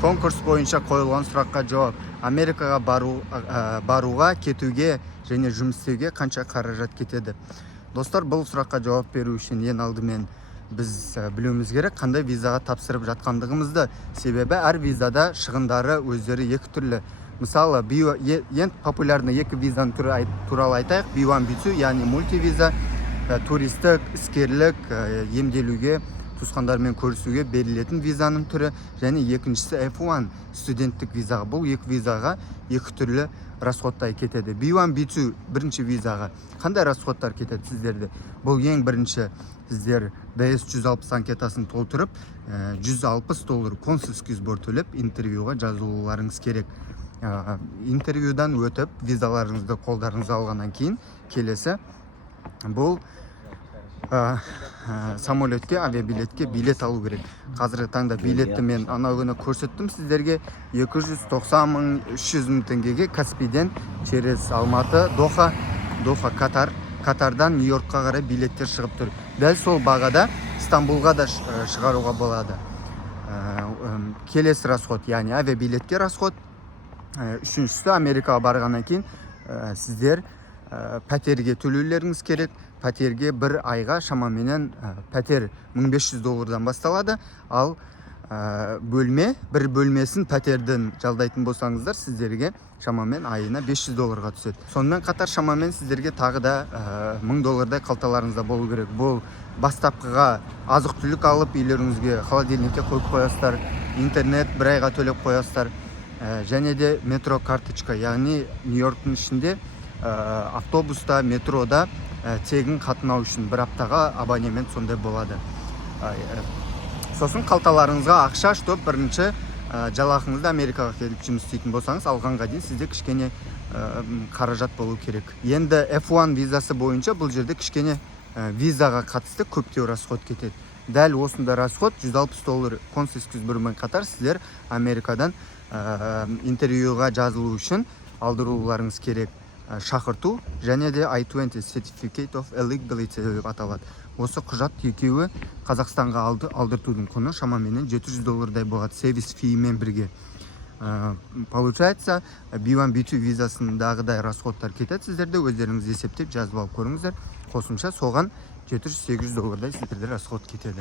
Конкурс боюнча коюлган суракка жооп. Америкага барууга, кетүүгө және жұмыс істеуге канча каражат кетеді? Достар, бұл сұраққа жауап беру үшін ең алдымен біз білуіміз керек қандай визаға тапсырып жатқандығымызды. Себебі әр визада шығындары өздері екі түрлі. Мысалы, ең популярны екі визаның түрі туралы айтайық. B1, B2, яғни мультивиза, туристік, іскерлік, емделуге, туысқандармен көрісуге берілетін визаның түрі, және екіншісі F1, студенттік визаға. Бұл екі визаға екі түрлі расходтай кетеді. B1, B2 бірінші визаға қандай расходтар кетеді сіздерде? Бұл ең бірінші, сіздер DS-160 анкетасын толтырып, $160 консульский сбор төлеп интервьюға жазылуларыңыз керек. Интервьюдан өтіп, визаларыңызды қолдарыңызға алғаннан кейін келесі бұл самолетке, авиабилетке билет алу керек. Қазіргі таңда билетті мен анау күні көрсеттім сіздерге. 290 мың, 300 мың теңгеге Каспийден через Алматы, Доха, Катардан Нью-Йоркқа қарай билеттер шығып тұр. Дәл сол бағада Стамбулға да шығаруға болады. Келесі расход, яғни авиабилетке расход. Үшіншісі, Америкаға барғаннан кейін сіздер пәтерге төлеулеріңіз керек. Пәтерге бір айға шамаменен пәтер $1500 басталады. Ал бір бөлмесін пәтерден жалдайтын болсаңыздар, сіздерге шамамен айына $500 түседі. Сонымен қатар шамамен сіздерге тағы да $1000 қалталарыңызда болу керек. Бұл бастапқыға азық-түлік алып, үйлеріңізге холодильникке қойып қоясыздар, интернет бір айға төлеп қоясыздар. Және де метро карточка, яғни Нью-Йорктың ішінде автобуста, метрода тегін қатынау үшін бір аптаға абонемент сондай болады. Сосын қалталарыңызға ақша штоп бірінші жалақыңызды Америкаға келіп жұмыс істейтін болсаңыз, алғанға дейін сізде кішкене қаражат болу керек. Енді F1 визасы бойынша бұл жерде кішкене визаға қатысты көптеу расход кетеді. Дәл осында расход $160 консульский сбормен қатар сіздер Америкадан интервьюға жазылу үшін алдыруларыңыз керек. Шақырту және де I-20 Certificate of Eligibility деп аталады. Осы құжат екеуі Қазақстанға алдыртудың құны шамаменен $700 болады, сервис фиімен бірге. Получается, B1, B2 визасындағыдай расходтар кетеді. Сіздерде өздеріңіз есептеп жазып алып көріңіздер. Қосымша соған $700-800 сіздерде расход кетеді.